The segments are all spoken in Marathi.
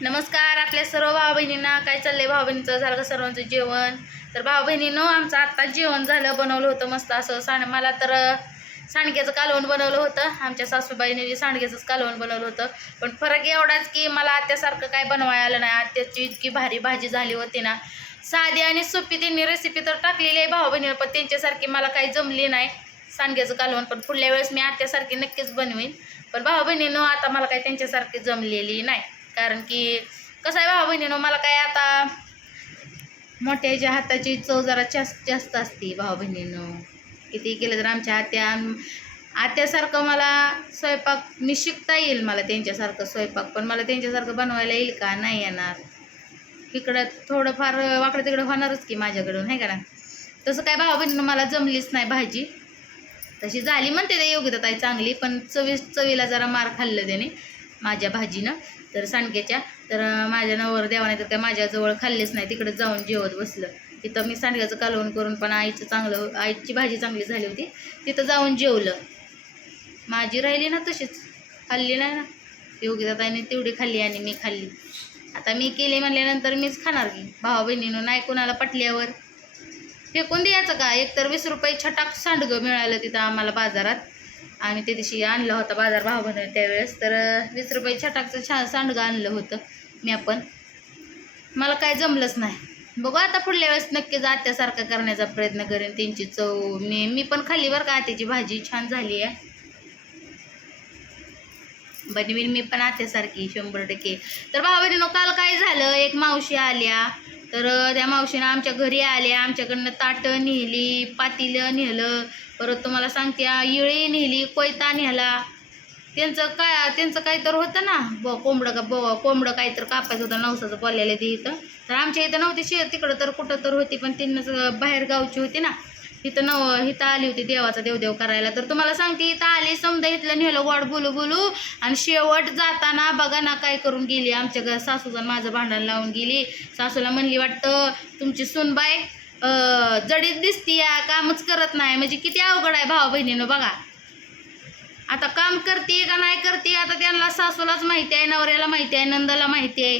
नमस्कार आपल्या सर्व भाऊ बहिणींना काय चाललंय भाऊ बहिणीचं झालं का सर्वांचं जेवण? तर भाऊ बहिणीनं आमचं आत्ताच जेवण झालं बनवलं होतं मस्त असं सांड मला तर सांडग्याचं कालवण बनवलं होतं. आमच्या सासूबाईने सांडग्याचंच कालवण बनवलं होतं. पण फरक एवढाच की मला आत्यासारखं काय बनवायला आलं नाही. आत्याची इतकी भारी भाजी झाली होती ना. साधी आणि सोपी त्यांनी रेसिपी तर टाकलेली आहे भाऊ बहिणीला पण त्यांच्यासारखी मला काही जमली नाही सांडग्याचं कालवण. पण पुढल्या वेळेस मी आत्यासारखी नक्कीच बनवीन. पण भाऊ बहिणीनं आता मला काही त्यांच्यासारखी जमलेली नाही. कारण की कसं आहे भाऊ बहिणीनं मला काय आता मोठ्याच्या हाताची चव जरा जास्त जास्त असते भाऊ बहिणीनं. किती केलं तर आमच्या आत्या आत्यासारखं मला स्वयंपाक मी शिकता येईल मला त्यांच्यासारखं स्वयंपाक पण मला त्यांच्यासारखं बनवायला येईल का? नाही येणार. इकडं थोडंफार वाकडं तिकडं होणारच की माझ्याकडून आहे का ना? तसं काय भाऊ बहिणीनं मला जमलीच नाही भाजी. तशी झाली म्हणते ते योग्यता ताई चांगली पण चवी चवीला जरा मार खाल्लं त्याने. माझ्या भाजीनं. तर सांडग्याच्या. तर माझ्या नवर देवाने तर काय माझ्याजवळ खाल्लेच नाही. तिकडे जाऊन जेवत बसलं. तिथं मी सांडग्याचं कालवण करून पण आईचं चांगलं आईची भाजी चांगली झाली होती. तिथं जाऊन जेवलं. माझी राहिली ना तशीच. खाल्ली नाही ना. योगिता ताईने तेवढी खाल्ली आणि मी खाल्ली. आता मी केले म्हणल्यानंतर मीच खाणार की. भावा बहिणीनं नाही कोणाला पटल्यावर. फेकून द्यायचं का? एक तर वीस रुपये छटाक सांडगं मिळालं तिथं आम्हाला बाजारात. आम्ही त्या दिवशी आणलं होतं बाजार भाव बनवून त्यावेळेस. तर वीस रुपये छटाकचं छान सांडगं आणलं होतं मी आपण. मला काय जमलंच नाही. बघू आता पुढल्या वेळेस नक्कीच आत्यासारखं करण्याचा प्रयत्न करेन त्यांची चव. मी मी पण खाल्ली बरं का आत्याची भाजी. छान झाली आहे. बनवीन मी पण आत्यासारखी शंभर टक्के. तर भावाबहिणीनो काल काय झालं? एक मावशी आल्या. तर त्या मावशीनं आमच्या घरी आल्या. आमच्याकडनं ताटं नेली पातीलं नेलं. परत तुम्हाला सांगते इळी नेली कोयता नेला. त्यांचं काय त्यांचं काय तर होतं ना. ब कोंबडं का ब कोंबडं काय तर कापायचं होतं नवसाचं बोललेलं ते इथं. तर आमच्या इथं नव्हती शे तिकडं तर कुठं तर होती पण त्यांनाच बाहेर गावची होती ना. इथं नव इथं आली होती देवाचा देवदेव करायला. तर तुम्हाला सांगते इथं आली समजा इथलं नेलं गोड बोलू बोलू आणि शेवट जाताना बघा ना काय करून गेली. आमच्या घर सासूचं माझं भांडण लावून गेली. सासूला म्हणली वाटतं तुमची सुनबाई जडीत दिसती या कामच करत नाही. म्हणजे किती अवघड आहे भावा बहिणीनं बघा. आता काम करते का नाही करते आता त्यांना सासूलाच माहिती आहे नवऱ्याला माहिती आहे नंदाला माहिती आहे.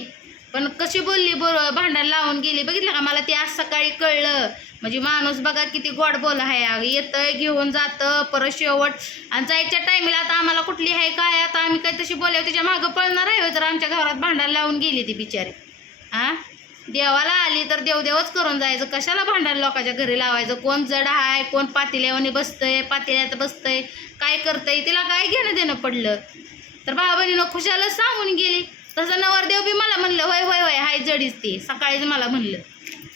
पण कशी बोलली? बोल भांडण लावून गेली. बघितलं का? मला ते आज सकाळी कळलं. म्हणजे माणूस बघा किती गोड बोल आहे. येतं घेऊन जातं परत शेवट. आणि जायच्या टायमिला आता आम्हाला कुठली आहे काय? आता आम्ही काय तशी बोलाव तिच्या मागं पळणार आहे तर आमच्या घरात भांडण लावून गेली ती बिचारी. हा देवाला आली तर देवदेवच करून जायचं. कशाला भांडण लोकांच्या घरी लावायचं? कोण जड आहे? कोण पातेल्यावानी बसतंय? पातेल्यात बसतंय? काय करतंय? तिला काय घेणं देणं पडलं? तर भावाबहिणीनं खुशाला सांगून गेली. तसं नवरदेव बी मला म्हणलं होय होय होय हाय जडीच ती. सकाळीच मला म्हणलं.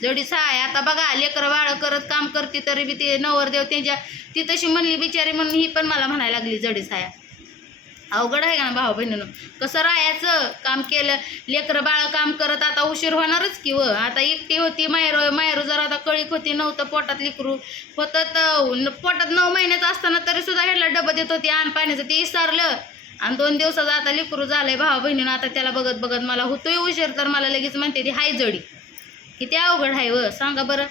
जडीच आहे आता बघा लेकरं बाळ करत काम करते तरी बी ते नवरदेव त्यांच्या ती तशी म्हणली बिचारी म्हणून ही पण मला म्हणायला लागली जडीच आहे अवघड आहे का ना भाऊ बहिणीनं? कसं राहायचं? काम केलं लेकरं बाळ काम करत आता उशीर होणारच की व? आता एकटी होती मायरो मायरू जर आता कळीक होती नव्हतं पोटात लिकरू. होतं तर न- पोटात नऊ महिन्याचं असताना तरी सुद्धा ह्याला डबं देत होती आण पाण्याचं ते विसारलं. आणि दोन दिवसाचं आता लेकरू झालंय भावा बहिणीनं आता त्याला बघत बघत मला होतोय उशीर तर मला लगेच म्हणते ती हाय जडी. किती अवघड आहे व सांगा बरं.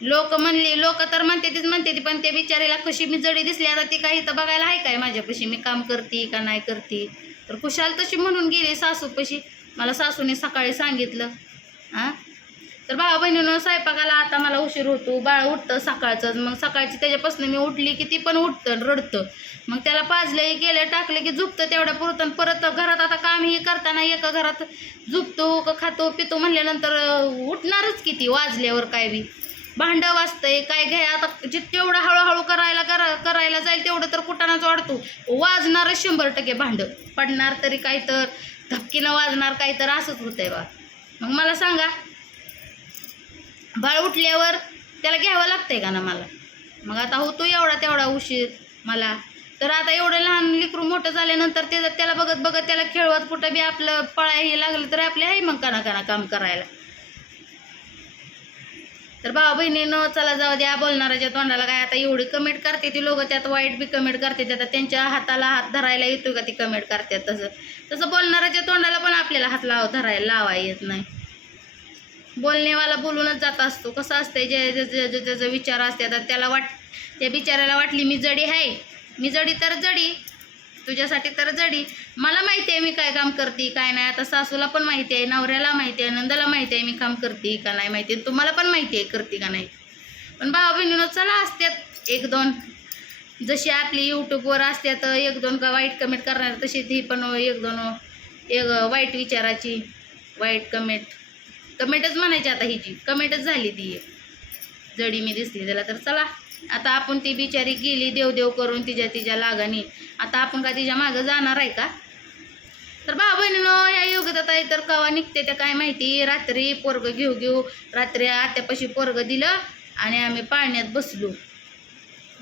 लोक म्हणली लोक तर म्हणते तीच म्हणते ती पण त्या बिचारीला कशी मी जडी दिसली आता ती काही तर बघायला आहे काय माझ्यापाशी? मी काम करते का नाही करते? तर कुशाल तशी म्हणून गेली सासूपाशी. मला सासूने सकाळी सांगितलं हां तर भावा बहिणीनं स्वयंपाकाला आता मला उशीर होतो बाळ उठतं सकाळचं. मग सकाळची त्याच्यापासून मी उठली की ती पण उठतं रडतं. मग त्याला पाजलंही गेलं टाकलं की झुपतं तेवढ्या पुरतं. आणि परत घरात आता काम हे करताना एका घरात झुपतो का खातो पितो म्हणल्यानंतर उठणारच किती वाजल्यावर काय बी. भांडं वाजतंय काय घ्या आता जे तेवढं हळूहळू करायला करा करायला जाईल तेवढं तर कुटाणाच वाढतो. वाजणारच शंभर टक्के भांडं. पडणार तरी काय तर धक्कीनं वाजणार काय तर असंच होतंय बा. मग मला सांगा बाळ उठल्यावर त्याला घ्यावं लागतंय का ना मला? मग आता होतो एवढा तेवढा उशीर मला. तर आता एवढं लहान लेकरू मोठं झाल्यानंतर ते त्याला बघत बघत त्याला खेळवत कुठं बी आपलं पळा हे लागलं तर आपले आहे मग काना काना काम करायला. तर भाऊ बहिणीनं चला जाऊ द्या बोलणाऱ्याच्या तोंडाला काय आता एवढी कमेंट करते ती लोक त्यात वाईट बी कमेंट करते आता त्यांच्या हाताला हात धरायला येतो का ती कमेंट करतात तसं. तसं बोलणाऱ्याच्या तोंडाला पण आपल्याला हात लाव धरायला लावा येत नाही. बोलणेवाला बोलूनच जात असतो. कसं असतंय जे जे- विचार असते आता त्याला वाट त्या बिचाराला वाटली मी जडी आहे. मी जडी तर जडी तुझ्यासाठी तर जडी. मला माहिती आहे मी काय काम करते काय नाही. आता सासूला पण माहिती आहे नवऱ्याला माहिती आहे नंदाला माहिती आहे मी काम करते का नाही माहिती आहे. तुम्हाला पण माहिती आहे करते का नाही. पण भावा बहिणीनं चला असत्यात एक दोन. जशी आपली यूट्यूबवर असत्यात एक दोन का वाईट कमेंट करणार तशी ती पण एक दोन एक वाईट विचाराची वाईट कमेंट कमेंटच म्हणायची आता हिची. कमेंटच झाली ती. जडी मी दिसली त्याला तर चला. आता आपण ती बिचारी गेली देवदेव करून तिच्या तिच्या लागानी. आता आपण का तिच्या मागं जाणार आहे का? तर भाऊ बहिणीनं या योग्यता आहे तर कवा निघते त्या काय माहिती? रात्री पोरग घेऊ घेऊ रात्री आत्यापाशी पोरग दिलं आणि आम्ही पाळण्यात बसलो.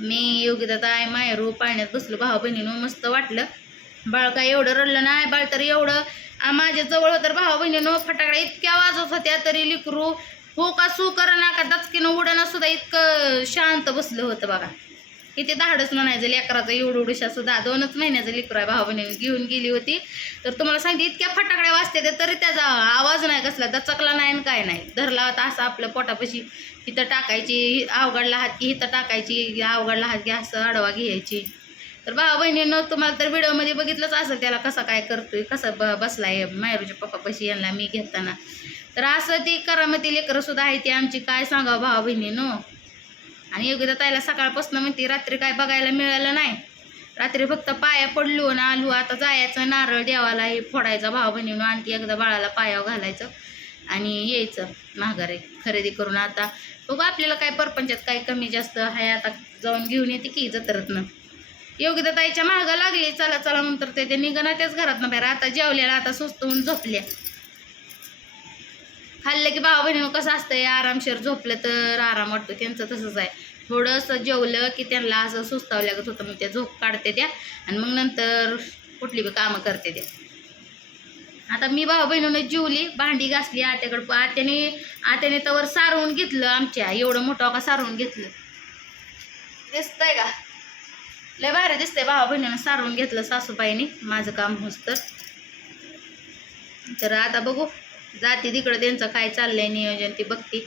मी योग्यता आहे मायरू पाळण्यात बसलो. भाऊ बहिणीनं मस्त वाटलं. बाळ काय एवढं रडलं नाही बाळ तर एवढं आ, माझ्या जवळ तर भाऊ बहिणीनं. फटाकड्या इतक्या वाजत होत्या तरी लिकरू. हो का सू करा ना का दचकीनं उडणं सुद्धा इतकं शांत बसलं होतं बघा. किती धाडच म्हणायचं लेकराचं एवढं उडशा सुद्धा दोनच महिन्याचं लेकरू आहे भाऊ बहिणीने. घेऊन गेली होती. तर तुम्हाला सांगते इतक्या फटाकड्या वाजते ते तरी त्याचा आवाज नाही कसला दचकला नाही आणि काय नाही. धरला होता असं आपल्या पोटापाशी. इथं टाकायची अवघडला हात की इथं टाकायची अवघडला हात की असं आडवा घ्यायची. तर भाऊ बहिणीनं तुम्हाला तर व्हिडिओमध्ये बघितलंच असेल त्याला कसा काय करतोय कसा ब बसलाय मायरूच्या पप्पापाशी यांना मी घेताना. तर असं ती करामती लेकरं सुद्धा आहे ती आमची काय सांगावं भाऊ बहिणीनं? आणि योग्यता ताईला सकाळपासून म्हणते रात्री काय बघायला मिळालं नाही. रात्री फक्त पाया पडलो आणि आलो आता जायचं नारळ देवाला हे फोडायचा भाऊ बहिणीनं आणखी एकदा बाळाला पायावर घालायचं आणि यायचं महागारी खरेदी करून. आता बघू आपल्याला काय परपंचात काय कमी जास्त आहे आता जाऊन घेऊन येते की जत्रतनं. योगिता ताईच्या मागं लागली. चला चला नंतर ते. ते निघणं त्याच घरात बाहेर. आता जेवल्याला आता सुस्त होऊन झोपल्या. खाल्लं की भावा बहिणीनं कसं असतंय आरामशीर झोपलं तर आराम वाटतो. त्यांचं तसंच आहे. थोडंसं जेवलं की त्यांना असं सुस्तावं लागत होतं. मग त्या झोप काढते त्या आणि मग नंतर कुठली बी कामं करते त्या. आता मी भाऊ बहिणीनं जेवली भांडी घासली आत्याकडं आत्याने आत्याने तवर सारवून घेतलं आमच्या. एवढं मोठं का सारवून घेतलं? दिसतंय का? लय भारी दिसते भावा बहिणीनं सारवून घेतलं सासूबाईने. माझं काम होस तर आता बघू जाते तिकडं त्यांचं काय चाललंय नियोजन ती बघते.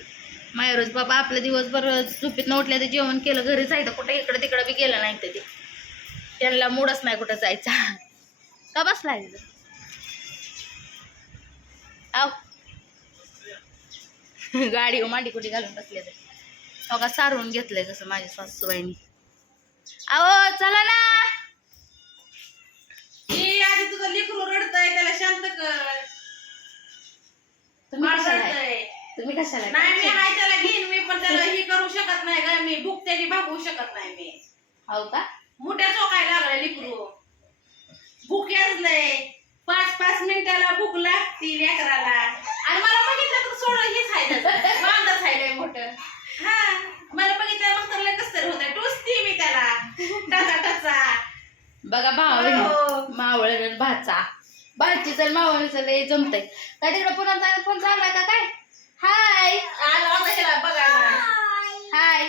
मायरोज बाबा आपलं दिवसभर झोपीत उठल्या तर जेवण केलं घरी जायचं कुठं इकडं तिकडं बी गेलं नाही तर ते. त्यांना मूडच नाही कुठं जायचा. का बसला आव. गाडी मांडी कुठे घालून बसले तर. हो का सारवून घेतलंय कसं माझ्या सासूबाईनी. अहो चला ना. हे आधी तुझं लेकरू रडतंय त्याला शांत कर. तुम्ही बाळ कशाला आहे? रडतंय. तुम्ही कशाला नाही मी? हाय त्याला घेईन मी पण त्याला हे करू शकत नाही का मी भूक त्याची भागवू शकत नाही मी. हो का? मोठ्या चोकाय लागलाय लेकरू. भूक लय पाच पाच मिनिटाला भूक लागती लेकराला. आणि मला बघितलं तर सोडं हेच आहे त्याचं. वांदच आहे लय मोठं. हा मला बघितलं मग तर लय कसं तरी होत टोचती मी त्याला टचा टचा बघा. भाव मावळ आणि भाचा. भाची तर मावळीचं लय जमतंय. काय तिकडे पुन्हा फोन चाललाय का काय? हाय होता हाय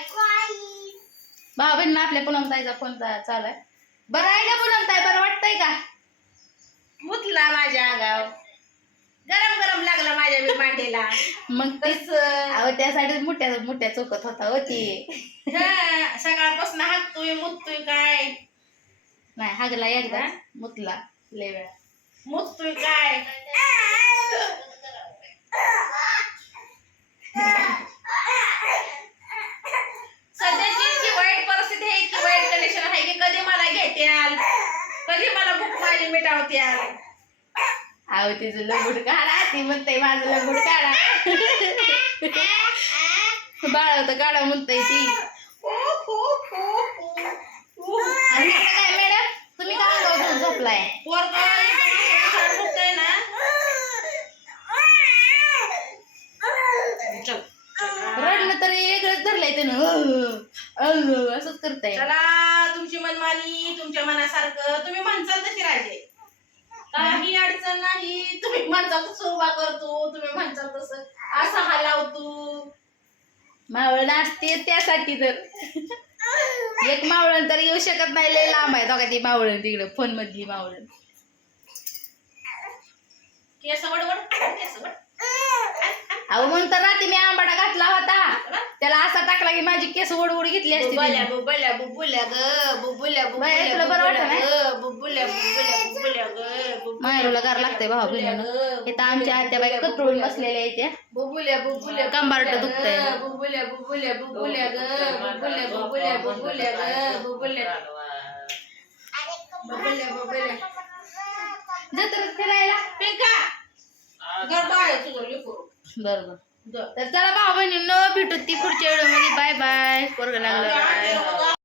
भाऊ बहिण आपल्या पूनम ताईचा फोन चालू आहे बरं आहे का पूनम ताई बरं वाटतंय का? मुतला माझ्या अंगावर. गरम गरम लागला माझ्या मांडीला. मग तसं त्यासाठी मोठ्या मोठ्या चौकत होता होती सकाळपासून हाकतोय मुततोय काय? नाही हागला एकदा मुतला. लय वेळा. मुततोय काय? सध्याची इतकी वाईट परिस्थिती आहे इतकी वाईट कंडिशन आहे की कधी मला घेत्याल कधी मला भूक माझी मिटावत्याल अहो तिचं काढा. ती म्हणते माझं काढा. बाळा काढा म्हणताय ती आणि आता काय मॅडम तुम्ही काय अंगावर झोपलाय. दुखतंय ना चल रडलं तरी वेगळंच धरलंय त्यानं. असंच करताय. चला तुमची मनमानी तुमच्या मनासारखं. तुम्ही म्हणसाल तशी राजे. काही अडचण नाही. तुम्ही म्हणसाल तसं उभा करतो तुम्ही म्हणसाल तसं असं हलावतो मावळ असते त्यासाठी तर. एक मावळण तर येऊ शकत नाही लय लांब आहे दोघा ती मावळण तिकडे फोन मधली मावळण. केस वडवड केस वड. अहो म्हणतो रात्री मी आंबाडा घातला होता. त्याला असा टाकला की माझी केस ओढ ओढ घेतली असती बुबुल्या तिने. बुबुल्या बुबुल्या ग बुबुल्या तुला बरं बुबुल्या बुबुल्या बुबुल्या ग. माहेरूला गार लागतंय भाऊ बहिणीनं. इथं आमच्या आत्या बाई कटळून बसलेल्या आहेत त्या बुबुल्या बुबुल्या कंबारटं दुखतंय. बुबुल्या बुबुल्या बुबुल्या ग बुबुल्या बुबुल्या बुबुल्या ग बुबुल्या. बुबुल्या बुबुल्या. फिरायला. पिंका आहे तुझं बरोबर. तर चला भाऊ बहिणींनो भेटू ती पुढच्या व्हिडिओमध्ये बाय बाय. पोरग लागलं. बाय